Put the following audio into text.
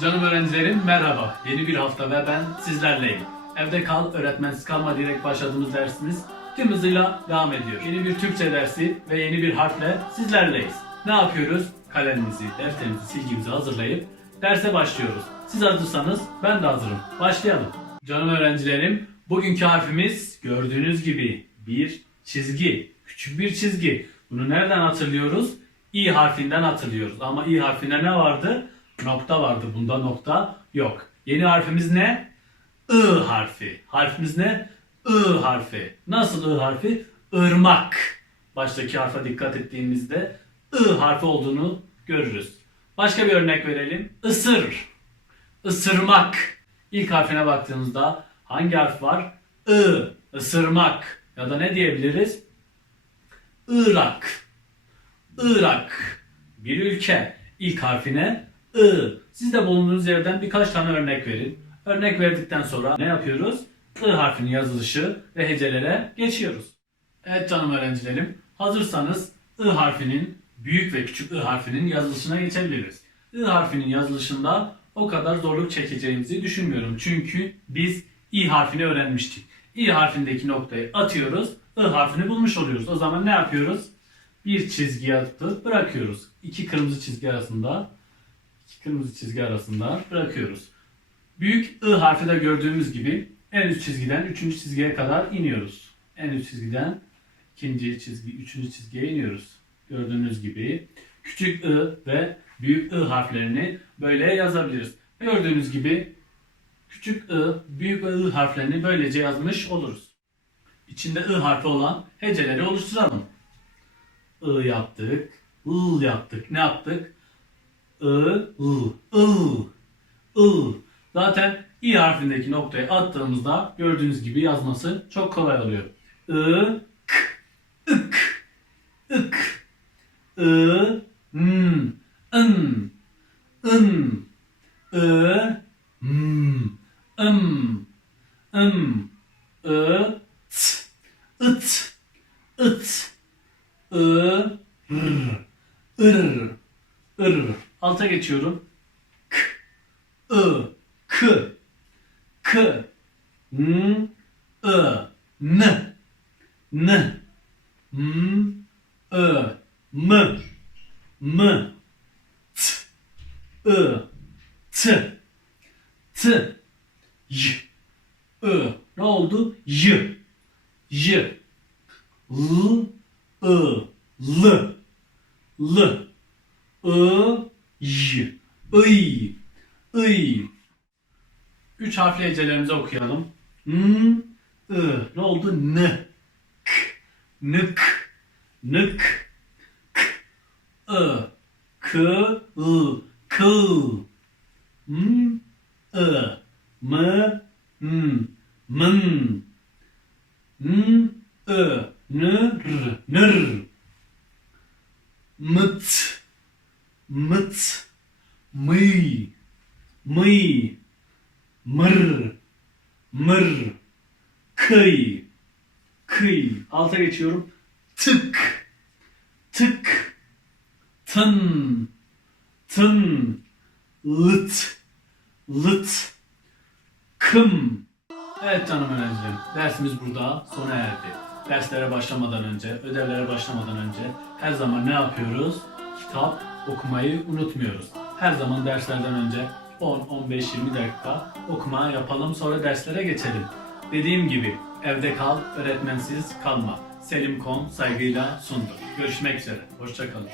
Canım öğrencilerim merhaba. Yeni bir hafta ve ben sizlerleyim. Evde kal, öğretmensiz kalma diyerek başladığımız dersimiz tüm hızıyla devam ediyor. Yeni bir Türkçe dersi ve yeni bir harfle sizlerleyiz. Ne yapıyoruz? Kalemimizi, defterimizi, silgimizi hazırlayıp derse başlıyoruz. Siz hazırsanız ben de hazırım. Başlayalım. Canım öğrencilerim, bugünkü harfimiz gördüğünüz gibi bir çizgi. Küçük bir çizgi. Bunu nereden hatırlıyoruz? İ harfinden hatırlıyoruz. Ama İ harfinde ne vardı? Nokta vardı. Bunda nokta yok. Yeni harfimiz ne? I harfi. Harfimiz ne? I harfi. Nasıl I harfi? Irmak. Baştaki harfe dikkat ettiğimizde I harfi olduğunu görürüz. Başka bir örnek verelim. Isır. Isırmak. İlk harfine baktığımızda hangi harf var? I. Isırmak. Ya da ne diyebiliriz? Irak. Irak. Bir ülke. İlk harfine I. Siz de bulunduğunuz yerden birkaç tane örnek verin. Örnek verdikten sonra ne yapıyoruz? I harfinin yazılışı ve hecelere geçiyoruz. Evet canım öğrencilerim. Hazırsanız I harfinin büyük ve küçük I harfinin yazılışına geçebiliriz. I harfinin yazılışında o kadar zorluk çekeceğimizi düşünmüyorum. Çünkü biz İ harfini öğrenmiştik. İ harfindeki noktayı atıyoruz. I harfini bulmuş oluyoruz. O zaman ne yapıyoruz? Bir çizgi atıp bırakıyoruz. İki kırmızı çizgi arasında kırmızı çizgi arasında bırakıyoruz. Büyük I harfi de gördüğümüz gibi en üst çizgiden üçüncü çizgiye kadar iniyoruz. En üst çizgiden ikinci çizgi, üçüncü çizgiye iniyoruz. Gördüğünüz gibi küçük I ve büyük I harflerini böyle yazabiliriz. Gördüğünüz gibi küçük I, büyük I harflerini böylece yazmış oluruz. İçinde I harfi olan heceleri oluşturalım. I yaptık, I yaptık. Ne yaptık? I, I, I, I. Zaten İ harfindeki noktayı attığımızda gördüğünüz gibi yazması çok kolay oluyor. I, k, ık, ık, I, n, ın, ın, I, m, ım, ım, I, t, it, it, I, r, ır, ır. Alta geçiyorum. K, I, k, k, n, I, n, n, m, I, m, m, t, I, t, t, y, I. Ne oldu? Y, y, l, I, l, l, I, y, ıy, ıy. Üç harfli hecelerimizi okuyalım. N, I. Ne oldu? N, k, nık, nık, k, I, k, I, kıl. M, I, m, n, mın. N, I, n, r, nır. Mıt, mıt, mıy, mıy, mır, mır, kıy, kıy. Alta geçiyorum. Tık, tık, tın, tın, lıt, lıt, kım. Evet canım öğrencilerim, dersimiz burada sona erdi. Derslere başlamadan önce, ödevlere başlamadan önce her zaman ne yapıyoruz? Kitap okumayı unutmuyoruz. Her zaman derslerden önce 10, 15, 20 dakika okuma yapalım sonra derslere geçelim. Dediğim gibi evde kal, öğretmensiz kalma. Selim.com saygıyla sundu. Görüşmek üzere. Hoşçakalın.